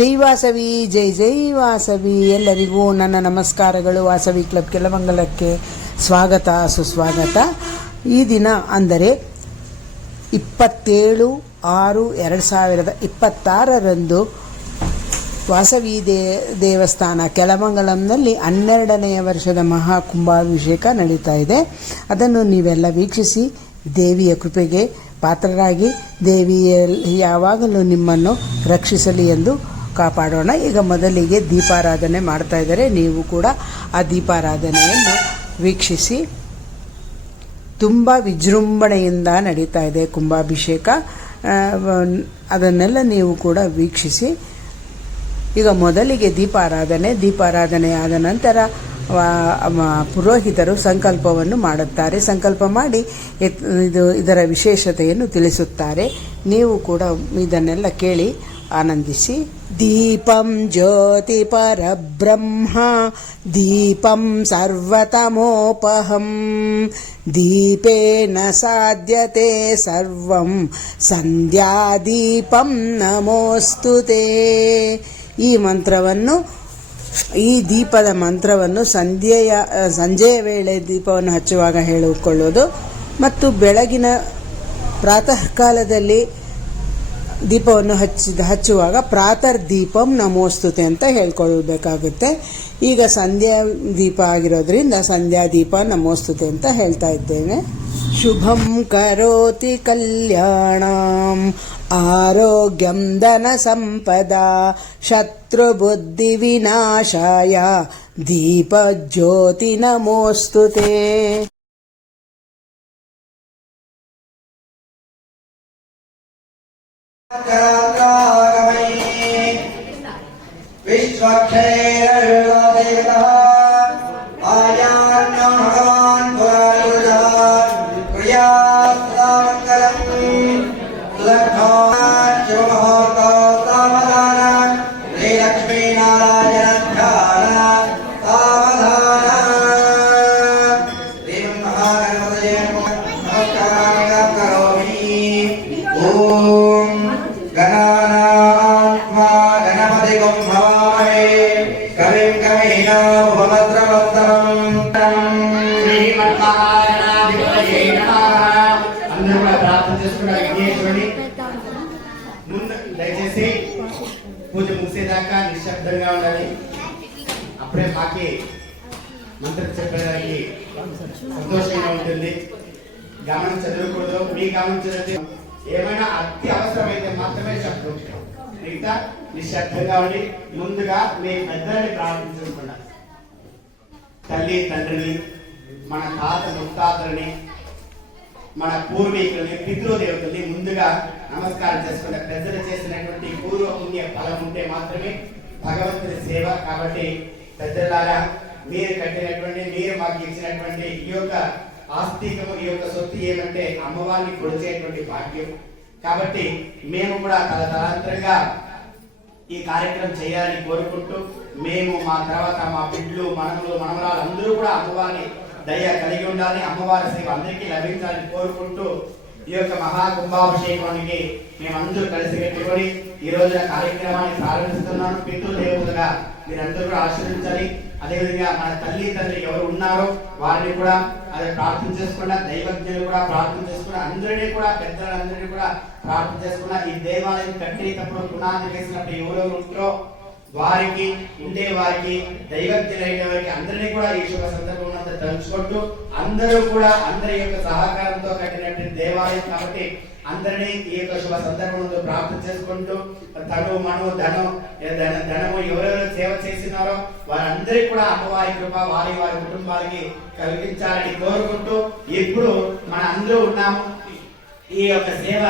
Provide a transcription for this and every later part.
ಜೈ ವಾಸವಿ, ಜೈ ಜೈ ವಾಸವಿ. ಎಲ್ಲರಿಗೂ ನನ್ನ ನಮಸ್ಕಾರಗಳು. ವಾಸವಿ ಕ್ಲಬ್ ಕೆಲಮಂಗಲಕ್ಕೆ ಸ್ವಾಗತ, ಸುಸ್ವಾಗತ. ಈ ದಿನ ಅಂದರೆ 27/6/2026 ವಾಸವಿ ದೇವಸ್ಥಾನ ಕೆಳಮಂಗಲಂನಲ್ಲಿ 12ನೇ ವರ್ಷದ ಮಹಾಕುಂಭಾಭಿಷೇಕ ನಡೀತಾ ಇದೆ. ಅದನ್ನು ನೀವೆಲ್ಲ ವೀಕ್ಷಿಸಿ ದೇವಿಯ ಕೃಪೆಗೆ ಪಾತ್ರರಾಗಿ ದೇವಿಯಲ್ಲಿ ಯಾವಾಗಲೂ ನಿಮ್ಮನ್ನು ರಕ್ಷಿಸಲಿ ಎಂದು ಕಾಪಾಡೋಣ. ಈಗ ಮೊದಲಿಗೆ ದೀಪಾರಾಧನೆ ಮಾಡ್ತಾ ಇದ್ದಾರೆ. ನೀವು ಕೂಡ ಆ ದೀಪಾರಾಧನೆಯನ್ನು ವೀಕ್ಷಿಸಿ. ತುಂಬ ವಿಜೃಂಭಣೆಯಿಂದ ನಡೀತಾ ಇದೆ ಕುಂಭಾಭಿಷೇಕ. ಅದನ್ನೆಲ್ಲ ನೀವು ಕೂಡ ವೀಕ್ಷಿಸಿ. ಈಗ ಮೊದಲಿಗೆ ದೀಪಾರಾಧನೆ ಆದ ನಂತರ ಪುರೋಹಿತರು ಸಂಕಲ್ಪವನ್ನು ಮಾಡುತ್ತಾರೆ. ಸಂಕಲ್ಪ ಮಾಡಿ ಇದರ ವಿಶೇಷತೆಯನ್ನು ತಿಳಿಸುತ್ತಾರೆ. ನೀವು ಕೂಡ ಇದನ್ನೆಲ್ಲ ಕೇಳಿ ಆನಂದಿಸಿ. ದೀಪಂ ಜ್ಯೋತಿ ಪರಬ್ರಹ್ಮ ದೀಪಂ ಸರ್ವತಮೋಪಹಂ ದೀಪೇನ ಸಾಧ್ಯತೆ ಸರ್ವಂ ಸಂಧ್ಯಾದೀಪಂ ನಮೋಸ್ತುತೇ. ಈ ದೀಪದ ಮಂತ್ರವನ್ನು ಸಂಜೆಯ ವೇಳೆ ದೀಪವನ್ನು ಹಚ್ಚುವಾಗ ಹೇಳಿಕೊಳ್ಳೋದು ಮತ್ತು ಬೆಳಗಿನ ಪ್ರಾತಃ ಕಾಲದಲ್ಲಿ ದೀಪವನ್ನು ಹಚ್ಚುವಾಗ ಪ್ರಾತರ್ ದೀಪಂ ನಮೋಸ್ತುತೆ ಅಂತ ಹೇಳ್ಕೊಳ್ಬೇಕಾಗುತ್ತೆ. ಈಗ ಸಂಧ್ಯಾ ದೀಪ ಆಗಿರೋದ್ರಿಂದ ಸಂಧ್ಯಾ ದೀಪ ನಮೋಸ್ತುತೆ ಅಂತ ಹೇಳ್ತಾ ಇದ್ದೇನೆ. ಶುಭಂ ಕರೋತಿ ಕಲ್ಯಾಣಂ ಆರೋಗ್ಯಂ ಧನ ಸಂಪದಾ ಶತ್ರುಬುದ್ಧಿ ವಿನಾಶಾಯ ದೀಪ ಜ್ಯೋತಿ ನಮೋಸ್ತುತೆ. దయచేసి పూజ ముగిసేదాకా నిశ్శబ్దంగా ఉండాలి. అప్పుడే మాకి మంత్రం చెప్పేదానికి సంతోషంగా ఉంటుంది. గమనించకూడదు. మీ గమనించదు. ఏమైనా అతి అవసరమైతే మాత్రమే శబ్దం, మిగతా నిశ్శబ్దంగా ఉండి ముందుగా మీ పెద్దలని ప్రార్థించుకుంటా. తల్లి తండ్రిని, మన తాత ముత్తాతలని, మన పూర్వీకులని, పితృదేవతల్ని ముందుగా నమస్కారం చేసుకుంటే పెద్దలు చేసినటువంటి పూర్వ పుణ్య ఫలం ఉంటే మాత్రమే భగవంతుని సేవ. కాబట్టి పెద్దలారా, మీరు కట్టినటువంటి, మీరు మాకు ఇచ్చినటువంటి ఈ యొక్క ఆస్తికము, ఈ యొక్క సొత్తు ఏమంటే అమ్మవారిని కొలిచేటువంటి భాగ్యం. కాబట్టి మేము కూడా తలతలాంతరంగా ఈ కార్యక్రమం చేయాలని కోరుకుంటూ, మేము మా తర్వాత మా బిడ్డలు, మనములు, మనవరాలు అందరూ కూడా అమ్మవారిని దయ కలిగి ఉండాలి, అమ్మవారి సేవ అందరికీ లభించాలని కోరుకుంటూ ఈ యొక్క మహాకుంభాభిషేకానికి మేమందరూ కలిసి పెట్టుకొని ఈ రోజున కార్యక్రమాన్ని ప్రారంభిస్తున్నాను. పితృదేవతగా మీరందరూ కూడా ఆశీర్వదించాలి. అదేవిధంగా మన తల్లి తండ్రి ఎవరు ఉన్నారో వారిని కూడా అది ప్రార్థన చేసుకున్నా, దైవజ్ఞులు కూడా ప్రార్థన చేసుకున్నా, అందరినీ కూడా పెద్దలందరినీ కూడా ప్రార్థన చేసుకున్నా. ఈ దేవాలయం కట్టేటప్పుడు పునాది వేసినప్పుడు ఎవరెవరు ఉంటారో వారికి, ఉండే వారికి, దైవజ్ఞులైన వారికి అందరినీ కూడా ఈ శుభ సందర్భంలో తలుచుకుంటూ, అందరూ కూడా అందరి యొక్క సహకారంతో కట్టినటువంటి దేవాలయం కాబట్టి అందరినీ ఈ యొక్క శుభ సందర్భంలో ప్రార్థన చేసుకుంటూ, తను మను ధనము ఎవరెవరు సేవ చేసినారో వారందరికీ కూడా అమ్మవారి కృప వారి వారి కుటుంబాలకి కలిగించాలని కోరుకుంటూ, ఇప్పుడు మన అందరూ ఉన్నాము. ఈ యొక్క సేవ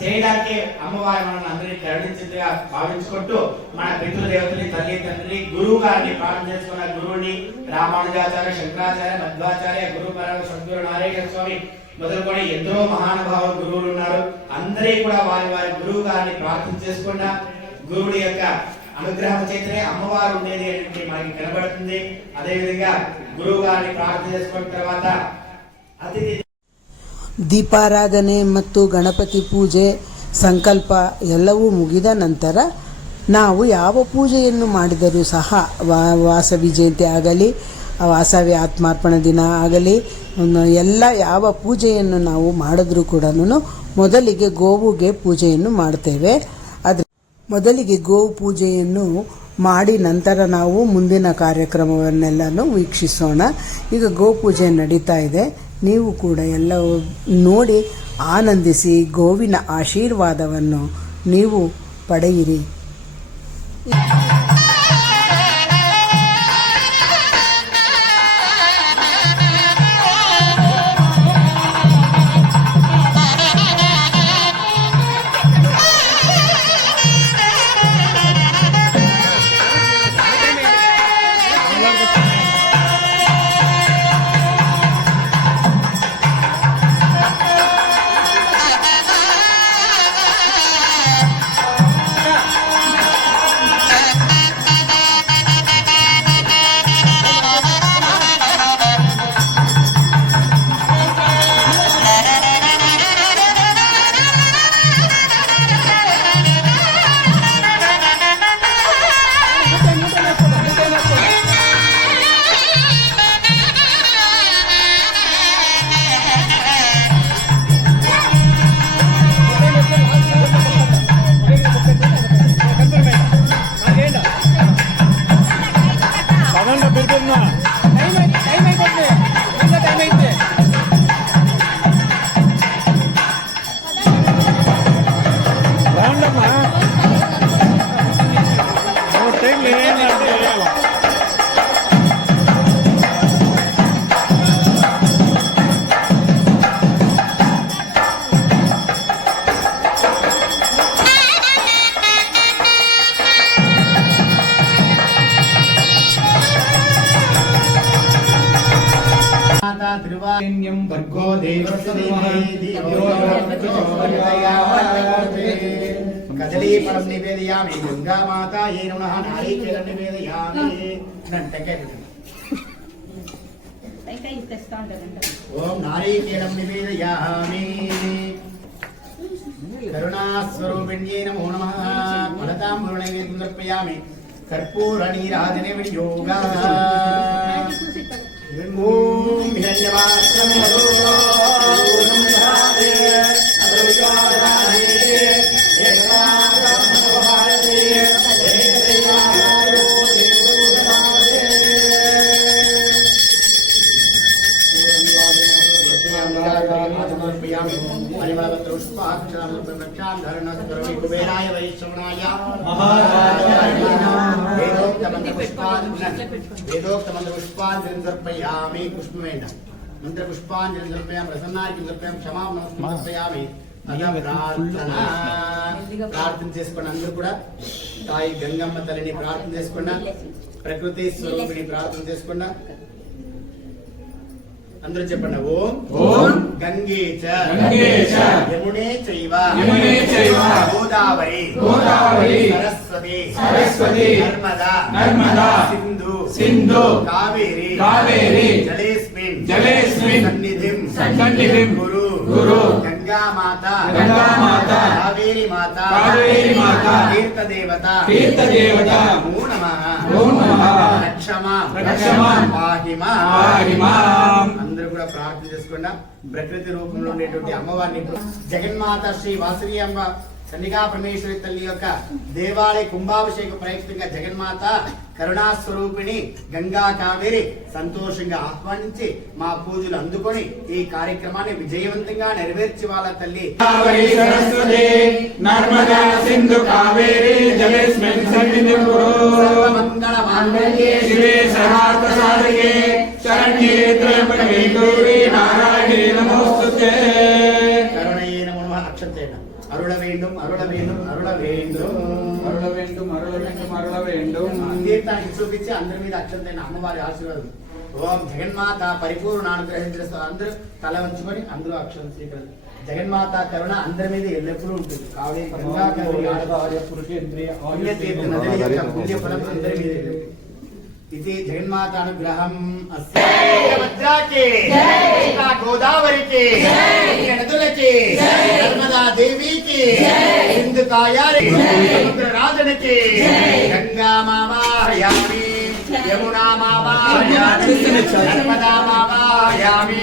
చేయడానికి అమ్మవారి మనల్ని అందరినీ కరుణించిందిగా భావించుకుంటూ మన పితృదేవతని, తల్లి తండ్రిని, గురువు గారిని ప్రార్థన చేసుకున్న గురువుని రామానుజాచార్య, శంకరాచార్య, మధ్వాచార్య, గురు పరమ సద్గురు నారాయణ స్వామి మొదలుకొని ఎందరో మహానుభావ గురువులు ఉన్నారు. అందరి కూడా వారి వారి గురువు గారిని ప్రార్థన చేసుకున్నా గురువుడి యొక్క అనుగ్రహం చేతనే అమ్మవారు ఉండేది అనేది మనకి కనబడుతుంది. అదేవిధంగా గురువు గారిని ప్రార్థన చేసుకున్న తర్వాత అతిథి ದೀಪಾರಾಧನೆ ಮತ್ತು ಗಣಪತಿ ಪೂಜೆ ಸಂಕಲ್ಪ ಎಲ್ಲವೂ ಮುಗಿದ ನಂತರ ನಾವು ಯಾವ ಪೂಜೆಯನ್ನು ಮಾಡಿದರೂ ಸಹ ವಾಸವಿ ಜಯಂತಿ ಆಗಲಿ, ವಾಸವಿ ಆತ್ಮಾರ್ಪಣ ದಿನ ಆಗಲಿ, ಎಲ್ಲ ಯಾವ ಪೂಜೆಯನ್ನು ನಾವು ಮಾಡಿದ್ರೂ ಕೂಡ ಮೊದಲಿಗೆ ಗೋವುಗೆ ಪೂಜೆಯನ್ನು ಮಾಡ್ತೇವೆ. ಮೊದಲಿಗೆ ಗೋವು ಪೂಜೆಯನ್ನು ಮಾಡಿ ನಂತರ ನಾವು ಮುಂದಿನ ಕಾರ್ಯಕ್ರಮವನ್ನೆಲ್ಲನೂ ವೀಕ್ಷಿಸೋಣ. ಈಗ ಗೋಪೂಜೆ ನಡೀತಾ ಇದೆ. ನೀವು ಕೂಡ ಎಲ್ಲ ನೋಡಿ ಆನಂದಿಸಿ ಗೋವಿನ ಆಶೀರ್ವಾದವನ್ನು ನೀವು ಪಡೆಯಿರಿ. भर्गो देवस्य कदली फलं निवेदयामि गंगा माता ये नमः नारिकेलं निवेदयामि ओम नारिकेलं निवेदयामि करुणास्वरूपिण्ये नमो नमः फलताम्बूलनैवेद्यं समर्पयामि कर्पूरनीराजने विनियोगा ओम हिरण्यवासं मधुरों धारे अरुजाराहे एकाग्रं भारते एकदैवायो सिंधुधारे समर्पयामि परिमलपत्रुष्पाक्षरं धरणस्करोमि कुबेराय वैश्रवणाय महाराजाय वेदोक्तमन्त्रपुष्पाञ्जलिं समर्पयामि. पुष्पमेण मन्त्रपुष्पाञ्जलिं समर्पयामि. प्रसन्नार्घ्यं समर्पयामि. क्षमां समर्पयामि. ప్రార్థన చేసుకోండి. అందరూ కూడా తాయి గంగమ్మ తల్లిని ప్రార్థన చేసుకోండి. ప్రకృతి స్వరూపిణి ప్రార్థన చేసుకోండి. అందరూ చెప్పండి. ఓం ఓం గంగే చ యమునే చైవ గోదావరి సరస్వతి నర్మదా సింధు కావేరి జలేస్మిన్ సన్నిధిం గురు గంగా మాత కావేరి మాత తీర్థదేవత నమో నమః రక్షమాం పాహిమాం. అందరూ కూడా ప్రార్థన చేసుకున్నా. ప్రకృతి రూపంలో ఉండేటువంటి అమ్మవారిని జగన్మాత శ్రీ వాసవి అమ్మ కన్నికా పరమేశ్వరి తల్లి యొక్క దేవాలయ కుంభాభిషేక ప్రయత్నంగా జగన్మాత కరుణాస్వరూపిణి గంగా కావేరి సంతోషంగా ఆహ్వానించి మా పూజలు అందుకొని ఈ కార్యక్రమాన్ని విజయవంతంగా నెరవేర్చి వాళ్ళ తల్లి నర్మదా సింధు కావేరి జలేస్మిన్ సన్నిధిం కురు సర్వమంగళ మాంగళ్యే శివే సర్వార్థ సాధకే శరణ్యే త్రయంబకే గౌరీ నారాయణే నమోస్తుతే. కరుణయే నమో నమః. అక్షతేన అరుళ வேண்டும் అరుళ வேண்டும் అరుళ வேண்டும் అరుళ வேண்டும் అరుళ வேண்டும் అరుళ வேண்டும். తీర్థానికి చూపించి అందరి మీద అక్షతేన అమ్మవారి ఆశీర్వాదం. ఓం జగన్మాత పరిపూర్ణ అనుగ్రహించిన అందరూ తల ఉంచుకొని అందరూ అక్షరం స్వీకరించారు. జగన్మాత కరుణ అందరి మీద ఎల్లప్పుడూ ఉంటుంది. కావేరి గంగా కావేరి పుణ్యతీర్థ నదుల యొక్క పుణ్యఫలం అందరి మీద. इति जगन्मातानुग्रहम् अस्ति। भद्रा के जय, गोदावरी के जय, नदुल के जय, नर्मदा देवी के जय, सिंधु कायारी समुद्र राजन के जय, गंगा मावायामी यमुना मावायामी नर्मदा मावायामी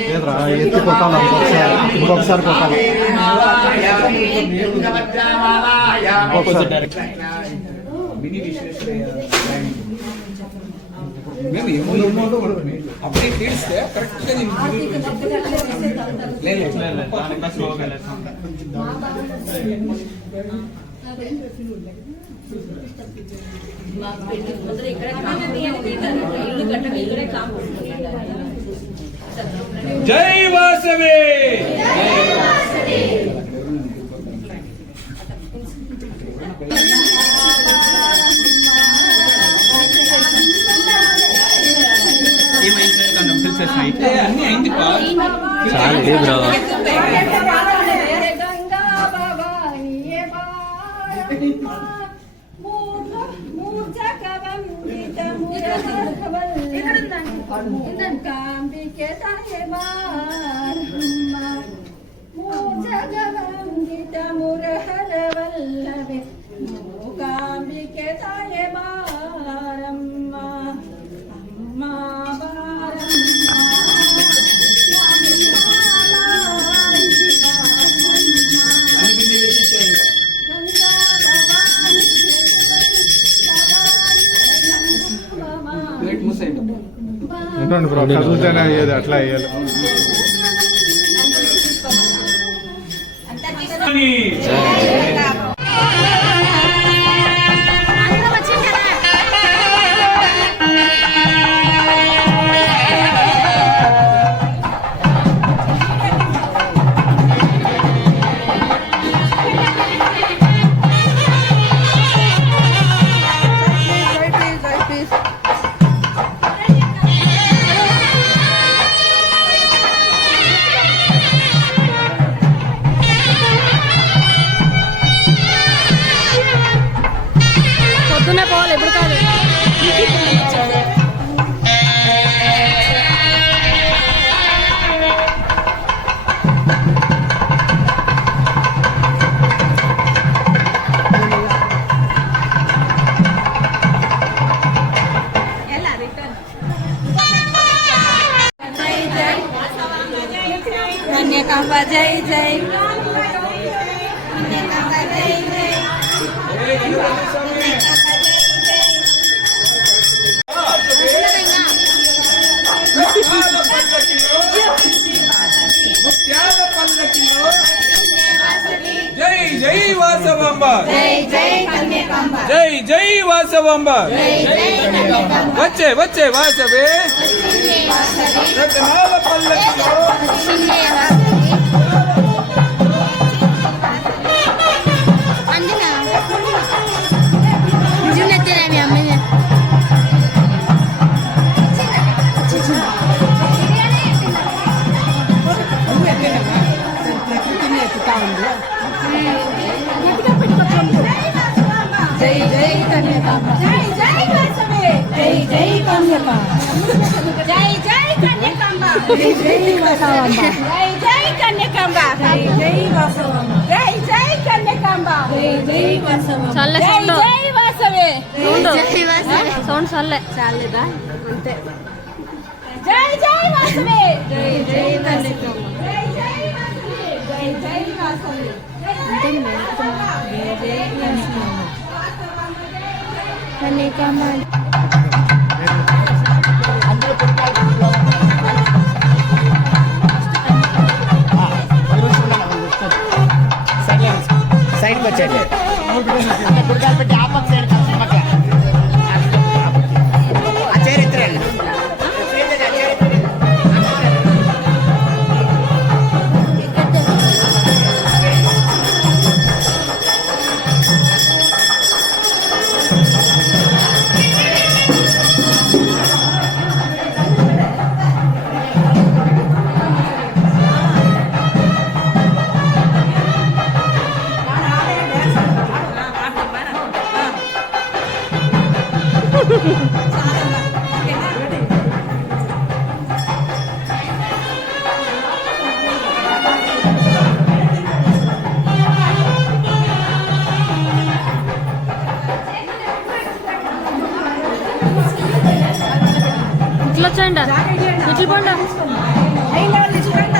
तुंगभद्रा मावायामी मिनी विश्वेश्वरಯ್ಯ మేము ఏమో అప్పుడే తీస్తే కరెక్ట్ గా జై వాసవి అన్ని అయింది కదులుతూనే అయ్యేది అట్లా అయ్యాలి. పొద్దున్నే పోవాలి ఎప్పుడు కాదు. కన్యాకాంబ జై జై, కన్యాకాంబ జై జై, జై జై వాసవాంబ, జై జై కన్యాకాంబ, జై జై వాసవాంబ, జై జై కన్యాకాంబ, వచ్చే వచ్చే వాసవే వాసవి, రత్నాల పల్లకిలో చిన్నే వాసవి, అందినా జున్నెత్తే మీ అమ్మని జై జై కన్యాకాంబ, జై జై వాసవి, జై జై కన్యాకాంబ, జై జై కన్యాకాంబ, జై జై వాసవాంబ, జై జై కన్యాకాంబ, జై జై వాసవాంబ, జై జై కన్యాకాంబ, జై జై వాసవాంబ, చల్ల జై సౌండ్ జై వాసవి, జై వాసవి సౌండ్ చల్లే చాలేదా అంతే. జై జై వాసవి, జై జై కన్యాకాంబ, జై జై వాసవి, జై జై వాసవి, జై జై వాసవాంబ, కన్యాకాంబ. సైడ్ వచ్చేది గుడికాలు పెట్టి ఆ పక్క సైడ్ పక్క ఆ చైర్ ఎత్తురండి. చాలా ఇట్లా వచ్చేయండి ఇట్లా పోండి అయిన వాళ్ళు చూడండి